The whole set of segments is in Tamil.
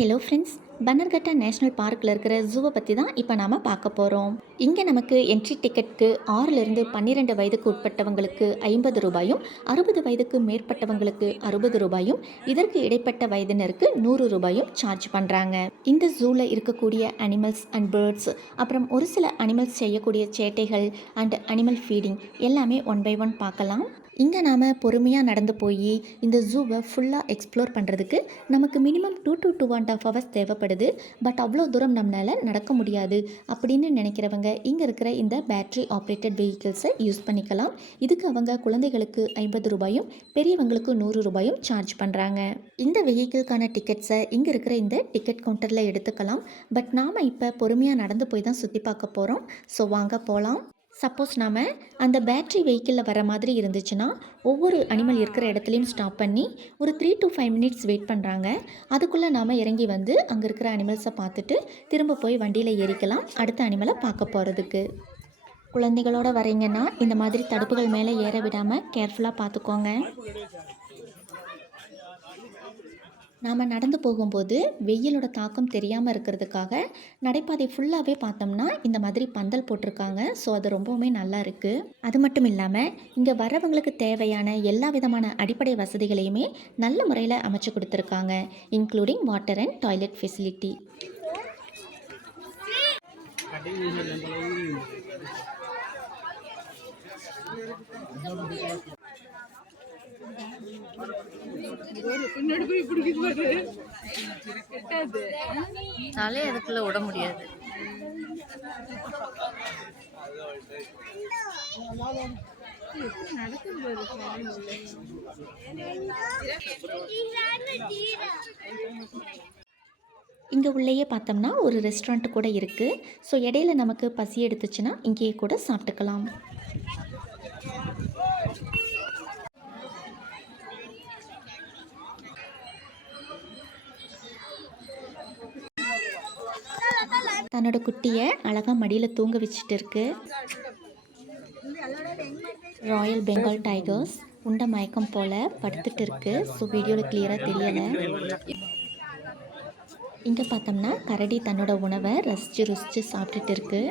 ஹலோ ஃப்ரெண்ட்ஸ், பன்னர்கட்டா நேஷ்னல் பார்க்கில் இருக்கிற ஜூவை பற்றி தான் இப்போ நாம் பார்க்க போகிறோம். இங்கே நமக்கு என்ட்ரி டிக்கெட்டுக்கு 6லேருந்து 12 வயதுக்கு உட்பட்டவங்களுக்கு 50 ரூபாயும், 60 வயதுக்கு மேற்பட்டவங்களுக்கு 60 ரூபாயும், இதற்கு இடைப்பட்ட வயதினருக்கு 100 ரூபாயும் சார்ஜ் பண்ணுறாங்க. இந்த ஜூவில் இருக்கக்கூடிய அனிமல்ஸ் அண்ட் பேர்ட்ஸ், அப்புறம் ஒரு சில அனிமல்ஸ் செய்யக்கூடிய சேட்டைகள் அண்ட் அனிமல் ஃபீடிங் எல்லாமே ஒன் பை ஒன் பார்க்கலாம். இங்கே நாம் பொறுமையாக நடந்து போய் இந்த ஜூவை ஃபுல்லாக எக்ஸ்ப்ளோர் பண்ணுறதுக்கு நமக்கு மினிமம் 2 to 2.5 hours தேவைப்படுது. பட் அவ்வளோ தூரம் நம்மளால் நடக்க முடியாது அப்படின்னு நினைக்கிறவங்க இங்கே இருக்கிற இந்த பேட்ரி ஆப்ரேட்டட் வெஹிக்கிள்ஸை யூஸ் பண்ணிக்கலாம். இதுக்கு அவங்க குழந்தைகளுக்கு 50 ரூபாயும் பெரியவங்களுக்கு 100 ரூபாயும் சார்ஜ் பண்ணுறாங்க. இந்த வெஹிக்கிள்கான டிக்கெட்ஸை இங்கே இருக்கிற இந்த டிக்கெட் கவுண்டரில் எடுத்துக்கலாம். பட் நாம் இப்போ பொறுமையாக நடந்து போய் தான் சுற்றி பார்க்க போகிறோம். ஸோ வாங்க போகலாம். சப்போஸ் நாம் அந்த பேட்ரி வெஹிக்கிளில் வர மாதிரி இருந்துச்சுன்னா ஒவ்வொரு அனிமல் இருக்கிற இடத்துலையும் ஸ்டாப் பண்ணி ஒரு 3 to 5 minutes வெயிட் பண்ணுறாங்க. அதுக்குள்ளே நாம் இறங்கி வந்து அங்கே இருக்கிற அனிமல்ஸை பார்த்துட்டு திரும்ப போய் வண்டியில் ஏறிக்கலாம் அடுத்த அனிமலை பார்க்க போகிறதுக்கு. குழந்தைகளோடு வரீங்கன்னா இந்த மாதிரி தடுப்புகள் மேலே ஏற விடாமல் கேர்ஃபுல்லாக பார்த்துக்கோங்க. நாம் நடந்து போகும்போது வெயிலோட தாக்கம் தெரியாமல் இருக்கிறதுக்காக நடைபாதை ஃபுல்லாகவே பார்த்தோம்னா இந்த மாதிரி பந்தல் போட்டிருக்காங்க. ஸோ அது ரொம்பவுமே நல்லா இருக்குது. அது மட்டும் இல்லாமல் இங்கே வரவங்களுக்கு தேவையான எல்லா விதமான அடிப்படை வசதிகளையுமே நல்ல முறையில் அமைச்சு கொடுத்துருக்காங்க. Including water and toilet facility. தலை அதுக்குள்ள விட முடியாது. இங்கே உள்ளேயே பார்த்தோம்னா ஒரு ரெஸ்டாரண்ட் கூட இருக்குது. ஸோ இடையில நமக்கு பசி எடுத்துச்சுன்னா இங்கேயே கூட சாப்பிட்டுக்கலாம். தன்னோட குட்டியை அழகாக மடியில் தூங்க வச்சுட்டு இருக்கு. ராயல் பெங்கால் டைகர்ஸ் உண்ட மயக்கம் போல் படுத்துட்டு இருக்கு. ஸோ வீடியோவில் கிளியராக தெரியலை. இங்கே பார்த்தோம்னா கரடி தன்னோட உணவை ரசித்து ருசித்து சாப்பிட்டுட்டு இருக்கு.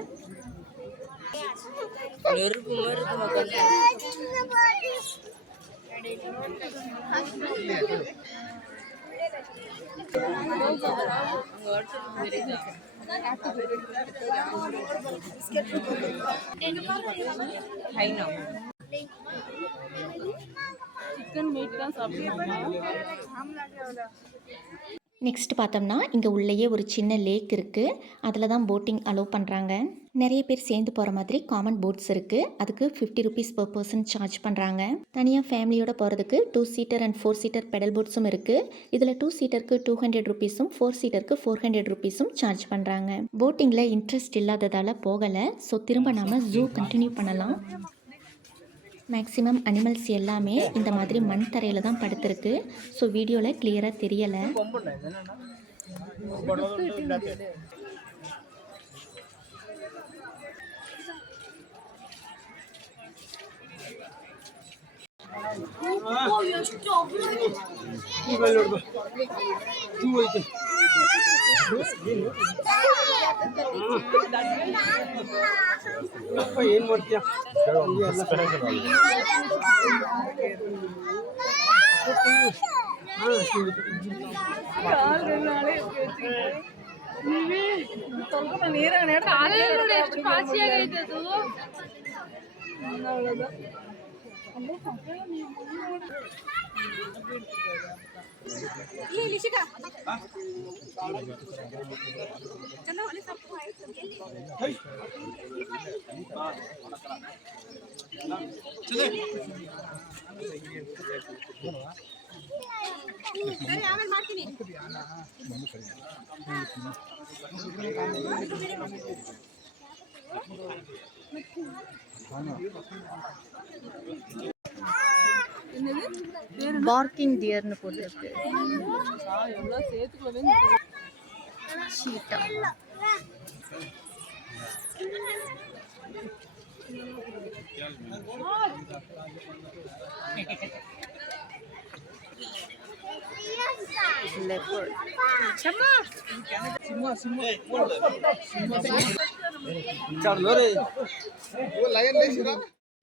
நெக்ஸ்ட் பார்த்தோம்னா இங்கே உள்ளேயே ஒரு சின்ன லேக் இருக்குது. அதில் தான் போட்டிங் அலோவ் பண்ணுறாங்க. நிறைய பேர் சேர்ந்து போகிற மாதிரி காமன் போட்ஸ் இருக்குது. அதுக்கு 50 rupees per person சார்ஜ் பண்ணுறாங்க. தனியாக ஃபேமிலியோட போகிறதுக்கு 2 seater அண்ட் 4 seater பெடல் போட்ஸும் இருக்குது. இதில் 2 seaterக்கு 200 rupeesம் 4 seaterக்கு 400 rupeesம் சார்ஜ் பண்ணுறாங்க. போட்டிங்கில் இன்ட்ரெஸ்ட் இல்லாததால் போகலை. ஸோ திரும்ப நாம் ஜூ கண்டினியூ பண்ணலாம். மேக்ஸிமம் அனிமல்ஸ் எல்லாமே இந்த மாதிரி மண் தரையில் தான் படுத்திருக்கு. ஸோ வீடியோவில் கிளியராக தெரியலை. ಏನು ಮಾಡ್ತೀಯ? பார்க்கிங் டியர்னு போட்டிருக்கு. சீட்டா leopard.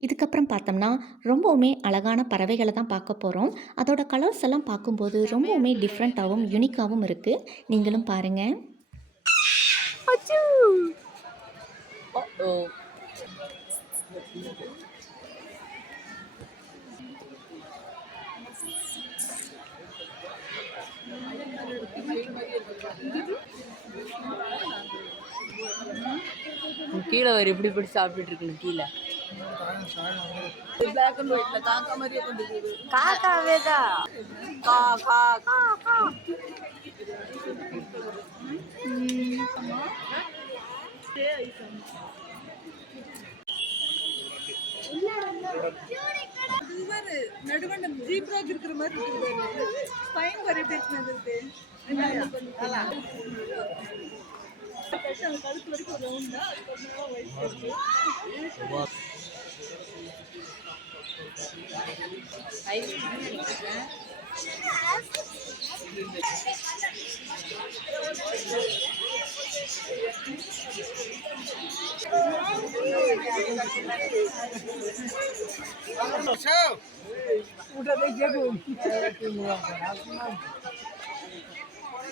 இதுக்கப்புறம் பார்த்தோம்னா ரொம்பவுமே அழகான பறவைகளை தான் பார்க்க போகிறோம். அதோட கலர்ஸ் எல்லாம் பார்க்கும்போது ரொம்பவுமே டிஃப்ரெண்ட்டாகவும் யூனிக்காகவும் இருக்குது. நீங்களும் பாருங்கள். Oh. கீழே ஒரு இப்படி இப்படி சாப்பிட்டுட்டு இருக்கணும் கீழே. காக்காவே தான். கா கா கா கா. நடுவண்டம் ஜீப்ராக்கு இருக்கிற மாதிரி ஸ்பைன் வெரிடேஷன் இருக்கு. கழுத்து வரைக்கும் ரவுண்டா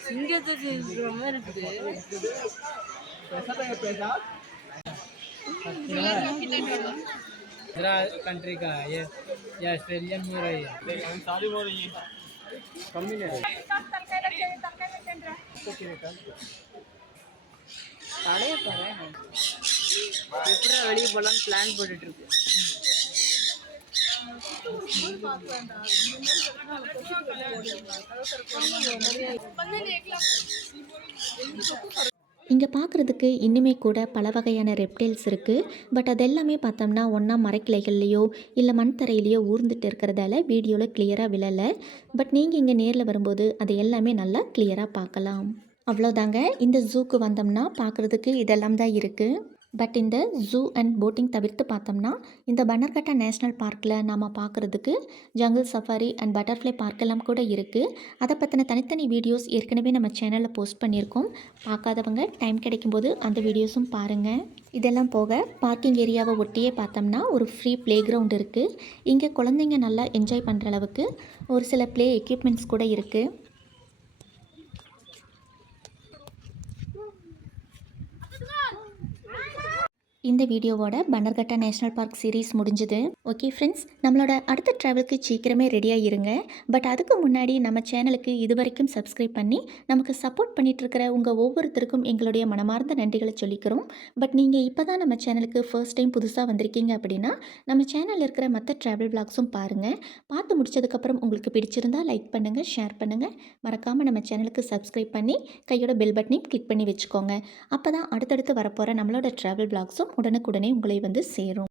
சிங்கத்துக்கு இருக்கிற மாதிரி இருக்குது. कंट्री का है ये ऑस्ट्रेलियन मोर है ये सारी मोर है कम ही नहीं தலைய பாரு எப்படி வெளியே போலான்னு பிளான் போட்டுட்டு இருக்கு. இங்கே பார்க்குறதுக்கு இன்னுமே கூட பல வகையான ரெப்டைல்ஸ் இருக்குது. பட் அதெல்லாமே பார்த்தோம்னா ஒன்றா மரக்கிளைகள்லையோ இல்லை மண் தரையிலையோ ஊர்ந்துட்டு இருக்கிறதால வீடியோவில் கிளியராக விழலை. பட் நீங்கள் இங்கே நேரில் வரும்போது அது எல்லாமே நல்லா கிளியராக பார்க்கலாம். அவ்வளோதாங்க. இந்த ஜூக்கு வந்தோம்னா பார்க்குறதுக்கு இதெல்லாம் தான் இருக்குது. பட் இந்த ஜூ அண்ட் போட்டிங் தவிர்த்து பார்த்தோம்னா இந்த பன்னர்கட்டா நேஷ்னல் பார்க்கில் நாம் பார்க்குறதுக்கு ஜங்கிள் சஃபாரி அண்ட் பட்டர்ஃப்ளை பார்க்கெல்லாம் கூட இருக்குது. அதை பற்றின தனித்தனி வீடியோஸ் ஏற்கனவே நம்ம சேனலில் போஸ்ட் பண்ணியிருக்கோம். பார்க்காதவங்க டைம் கிடைக்கும்போது அந்த வீடியோஸும் பாருங்கள். இதெல்லாம் போக பார்க்கிங் ஏரியாவை ஒட்டியே பார்த்தோம்னா ஒரு ஃப்ரீ ப்ளே கிரவுண்ட் இருக்குது. இங்கே குழந்தைங்க நல்லா என்ஜாய் பண்ணுற அளவுக்கு ஒரு சில ப்ளே எக்யூப்மெண்ட்ஸ் கூட இருக்குது. இந்த வீடியோவோட பன்னர்கட்டா நேஷ்னல் பார்க் சீரீஸ் முடிஞ்சுது. ஓகே ஃப்ரெண்ட்ஸ், நம்மளோட அடுத்த ட்ராவலுக்கு சீக்கிரமே ரெடியாக இருங்க. பட் அதுக்கு முன்னாடி நம்ம சேனலுக்கு இது வரைக்கும் சப்ஸ்கிரைப் பண்ணி நமக்கு சப்போர்ட் பண்ணிகிட்ருக்கிற உங்கள் ஒவ்வொருத்தருக்கும் எங்களுடைய மனமார்ந்த நன்றிகளை சொல்லிக்கிறோம். பட் நீங்கள் இப்போ தான் நம்ம சேனலுக்கு ஃபர்ஸ்ட் டைம் புதுசாக வந்திருக்கீங்க அப்படின்னா நம்ம சேனலில் இருக்கிற மற்ற ட்ராவல் பிளாக்ஸும் பாருங்கள். பார்த்து முடிச்சதுக்கப்புறம் உங்களுக்கு பிடிச்சிருந்தால் லைக் பண்ணுங்கள், ஷேர் பண்ணுங்கள். மறக்காமல் நம்ம சேனலுக்கு சப்ஸ்கிரைப் பண்ணி கையோட பெல் பட்டனையும் கிளிக் பண்ணி வச்சுக்கோங்க. அப்போ தான் அடுத்தடுத்து வரப்போகிற நம்மளோட ட்ராவல் பிளாக்ஸும் உடனுக்குடனே உங்களை வந்து சேரும்.